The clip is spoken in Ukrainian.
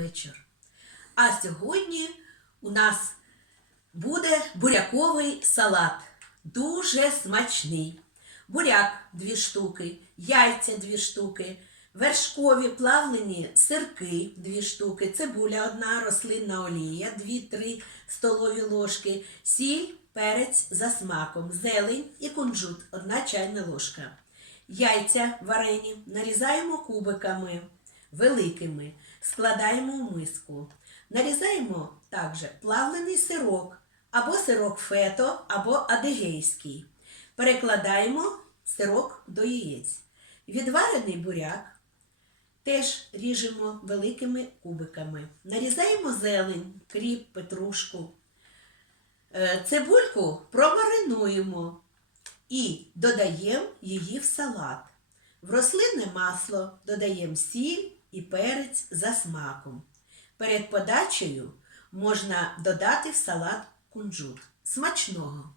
вечір. А сьогодні у нас буде буряковий салат. Дуже смачний. Буряк дві штуки, яйця дві штуки, вершкові плавлені сирки дві штуки, цибуля одна, рослинна олія, 2-3 столові ложки, сіль, перець за смаком, зелень і кунжут, одна чайна ложка. Яйця варені нарізаємо кубиками великими, складаємо в миску. Нарізаємо також плавлений сирок, або сирок фето, або адигейський. Перекладаємо сирок до яєць. Відварений буряк теж ріжемо великими кубиками. Нарізаємо зелень, кріп, петрушку. Е, Цибульку промаринуємо і додаємо її в салат. В рослинне масло додаємо сіль і перець за смаком. Перед подачею можна додати в салат кунжут. Смачного!